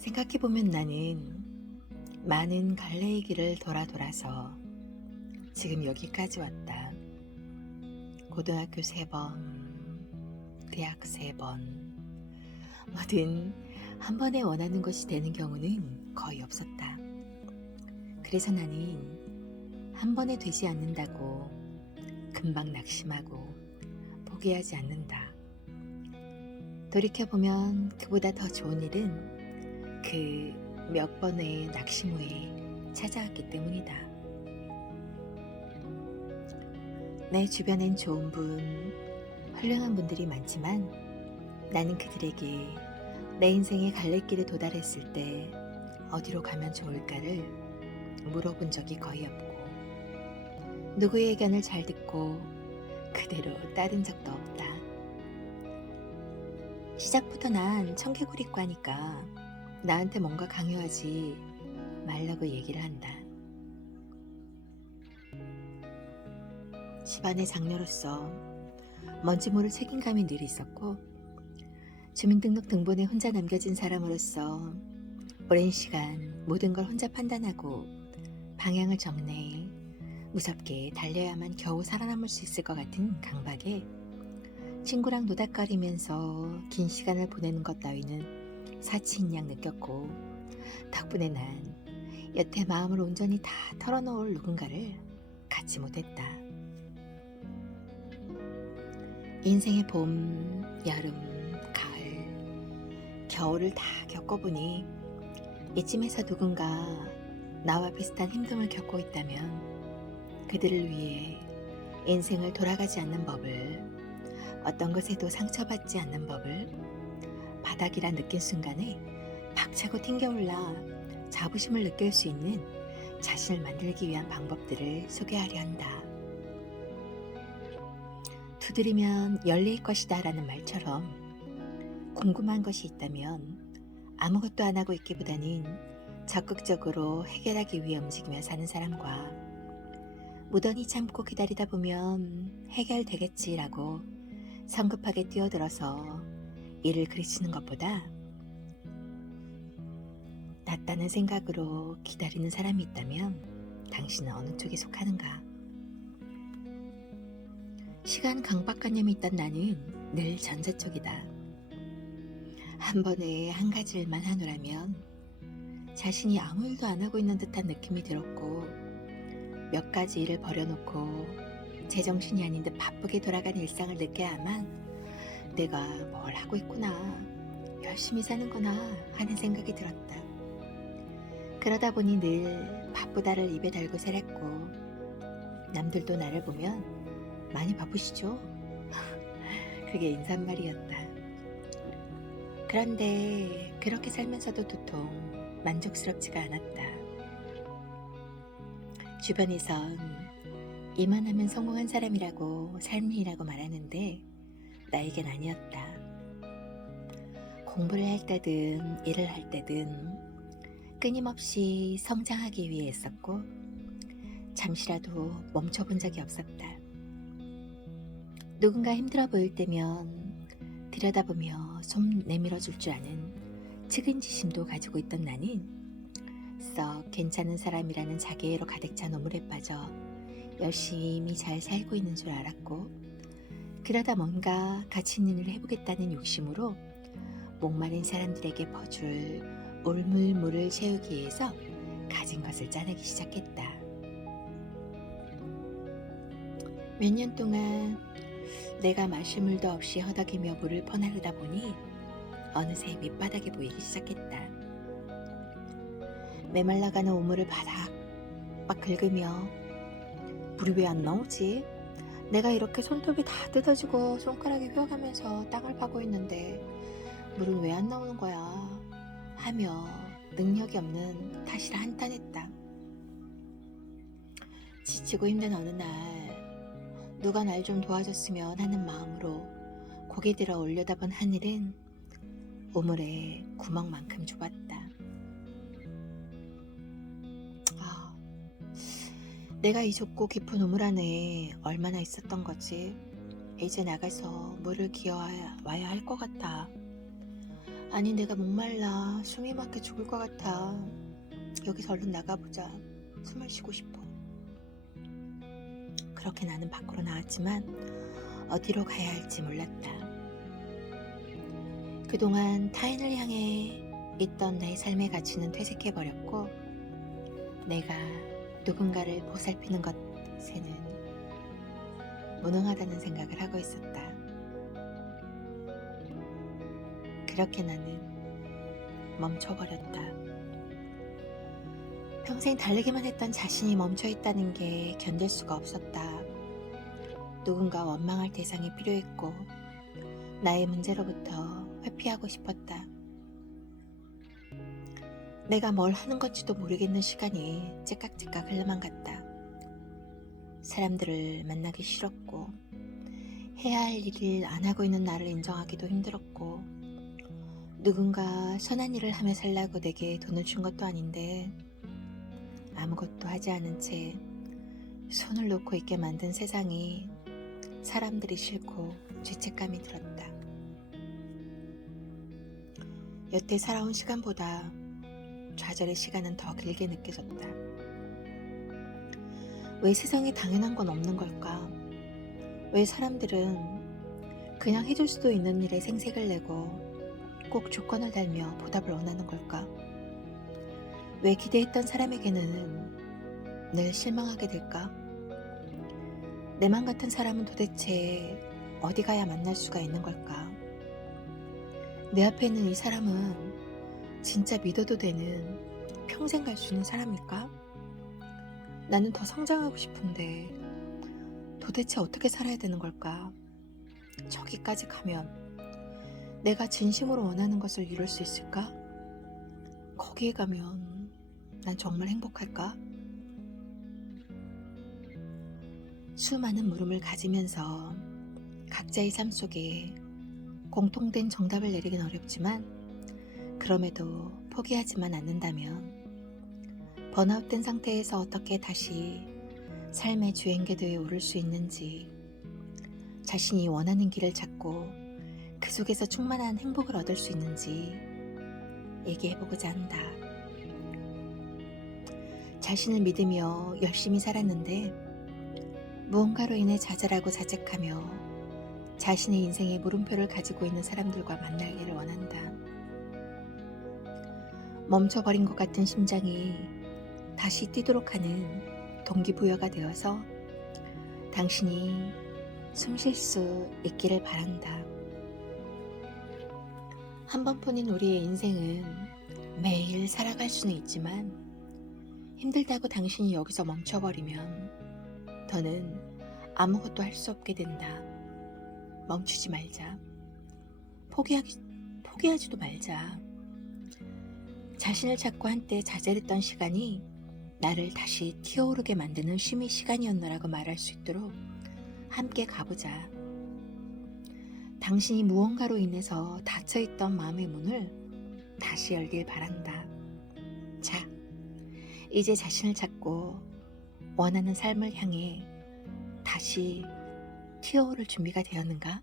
생각해보면 나는 많은 갈래의 길을 돌아서 지금 여기까지 왔다. 고등학교 3번, 대학 3번, 뭐든 한 번에 원하는 것이 되는 경우는 거의 없었다. 그래서 나는 한 번에 되지 않는다고 금방 낙심하고 포기하지 않는다. 돌이켜보면 그보다 더 좋은 일은 그 몇 번의 낙심 후에 찾아왔기 때문이다. 내 주변엔 좋은 분, 훌륭한 분들이 많지만 나는 그들에게 내 인생의 갈래길에 도달했을 때 어디로 가면 좋을까를 물어본 적이 거의 없고 누구의 의견을 잘 듣고 그대로 따른 적도 없다. 시작부터 난 청개구리과니까 나한테 뭔가 강요하지 말라고 얘기를 한다. 집안의 장녀로서 뭔지 모를 책임감이 늘 있었고 주민등록 등본에 혼자 남겨진 사람으로서 오랜 시간 모든 걸 혼자 판단하고 방향을 정내 무섭게 달려야만 겨우 살아남을 수 있을 것 같은 강박에 친구랑 노닥거리면서 긴 시간을 보내는 것 따위는 사치인 양 느꼈고 덕분에 난 여태 마음을 온전히 다 털어놓을 누군가를 갖지 못했다. 인생의 봄, 여름, 가을, 겨울을 다 겪어보니 이쯤에서 누군가 나와 비슷한 힘듦을 겪고 있다면 그들을 위해 인생을 돌아가지 않는 법을, 어떤 것에도 상처받지 않는 법을 바닥이라 느낀 순간에 박차고 튕겨올라 자부심을 느낄 수 있는 자신을 만들기 위한 방법들을 소개하려 한다. 두드리면 열릴 것이다 라는 말처럼 궁금한 것이 있다면 아무것도 안 하고 있기보다는 적극적으로 해결하기 위해 움직이며 사는 사람과 무던히 참고 기다리다 보면 해결되겠지라고 성급하게 뛰어들어서 일을 그르치는 것보다 낫다는 생각으로 기다리는 사람이 있다면 당신은 어느 쪽에 속하는가? 시간 강박관념이 있던 나는 늘 전자 쪽이다. 한 번에 한 가지 일만 하노라면 자신이 아무 일도 안 하고 있는 듯한 느낌이 들었고 몇 가지 일을 버려놓고 제정신이 아닌 듯 바쁘게 돌아가는 일상을 느껴야만 내가 뭘 하고 있구나, 열심히 사는구나 하는 생각이 들었다. 그러다 보니 늘 바쁘다를 입에 달고 살았고 남들도 나를 보면 많이 바쁘시죠? 그게 인사말이었다. 그런데 그렇게 살면서도 도통 만족스럽지가 않았다. 주변에선 이만하면 성공한 사람이라고 삶이라고 말하는데 나에겐 아니었다. 공부를 할 때든 일을 할 때든 끊임없이 성장하기 위해 했었고 잠시라도 멈춰본 적이 없었다. 누군가 힘들어 보일 때면 들여다보며 손 내밀어 줄 줄 아는 측은지심도 가지고 있던 나는 썩 괜찮은 사람이라는 자기애로 가득 찬 우물에 빠져 열심히 잘 살고 있는 줄 알았고 그러다 뭔가 가치 있는 일을 해보겠다는 욕심으로 목마른 사람들에게 퍼줄 울물물을 채우기 위해서 가진 것을 짜내기 시작했다. 몇 년 동안 내가 마실 물도 없이 허덕이며 물을 퍼나르다 보니 어느새 밑바닥이 보이기 시작했다. 메말라가는 우물을 바닥박 긁으며 물이 왜 안 나오지? 내가 이렇게 손톱이 다 뜯어지고 손가락이 휘어가면서 땅을 파고 있는데 물은 왜 안 나오는 거야? 하며 능력이 없는 탓이라 한탄했다. 지치고 힘든 어느 날 누가 날 좀 도와줬으면 하는 마음으로 고개 들어 올려다본 하늘은 우물에 구멍만큼 좁았다. 내가 이 좁고 깊은 우물 안에 얼마나 있었던 거지? 이제 나가서 물을 기어와야 할 것 같아. 아니, 내가 목말라. 숨이 막혀 죽을 것 같아. 여기서 얼른 나가보자. 숨을 쉬고 싶어. 그렇게 나는 밖으로 나왔지만 어디로 가야 할지 몰랐다. 그동안 타인을 향해 있던 내 삶의 가치는 퇴색해버렸고 내가 누군가를 보살피는 것에는 무능하다는 생각을 하고 있었다. 그렇게 나는 멈춰버렸다. 평생 달리기만 했던 자신이 멈춰있다는 게 견딜 수가 없었다. 누군가 원망할 대상이 필요했고 나의 문제로부터 회피하고 싶었다. 내가 뭘 하는 건지도 모르겠는 시간이 째깍째깍 흘러만 갔다. 사람들을 만나기 싫었고 해야 할 일을 안 하고 있는 나를 인정하기도 힘들었고 누군가 선한 일을 하며 살라고 내게 돈을 준 것도 아닌데 아무것도 하지 않은 채 손을 놓고 있게 만든 세상이 사람들이 싫고 죄책감이 들었다. 여태 살아온 시간보다 좌절의 시간은 더 길게 느껴졌다. 왜 세상에 당연한 건 없는 걸까? 왜 사람들은 그냥 해줄 수도 있는 일에 생색을 내고 꼭 조건을 달며 보답을 원하는 걸까? 왜 기대했던 사람에게는 늘 실망하게 될까? 내 맘 같은 사람은 도대체 어디 가야 만날 수가 있는 걸까? 내 앞에 있는 이 사람은 진짜 믿어도 되는 평생 갈 수 있는 사람일까? 나는 더 성장하고 싶은데 도대체 어떻게 살아야 되는 걸까? 저기까지 가면 내가 진심으로 원하는 것을 이룰 수 있을까? 거기에 가면 난 정말 행복할까? 수많은 물음을 가지면서 각자의 삶 속에 공통된 정답을 내리긴 어렵지만 그럼에도 포기하지만 않는다면 번아웃된 상태에서 어떻게 다시 삶의 주행궤도에 오를 수 있는지 자신이 원하는 길을 찾고 그 속에서 충만한 행복을 얻을 수 있는지 얘기해보고자 한다. 자신을 믿으며 열심히 살았는데 무언가로 인해 좌절하고 자책하며 자신의 인생의 물음표를 가지고 있는 사람들과 만나기를 원한다. 멈춰버린 것 같은 심장이 다시 뛰도록 하는 동기부여가 되어서 당신이 숨 쉴 수 있기를 바란다. 한 번뿐인 우리의 인생은 매일 살아갈 수는 있지만 힘들다고 당신이 여기서 멈춰버리면 더는 아무것도 할 수 없게 된다. 멈추지 말자. 포기하지도 말자. 자신을 찾고 한때 좌절했던 시간이 나를 다시 튀어오르게 만드는 쉼의 시간이었노라고 말할 수 있도록 함께 가보자. 당신이 무언가로 인해서 닫혀있던 마음의 문을 다시 열길 바란다. 자, 이제 자신을 찾고 원하는 삶을 향해 다시 튀어오를 준비가 되었는가?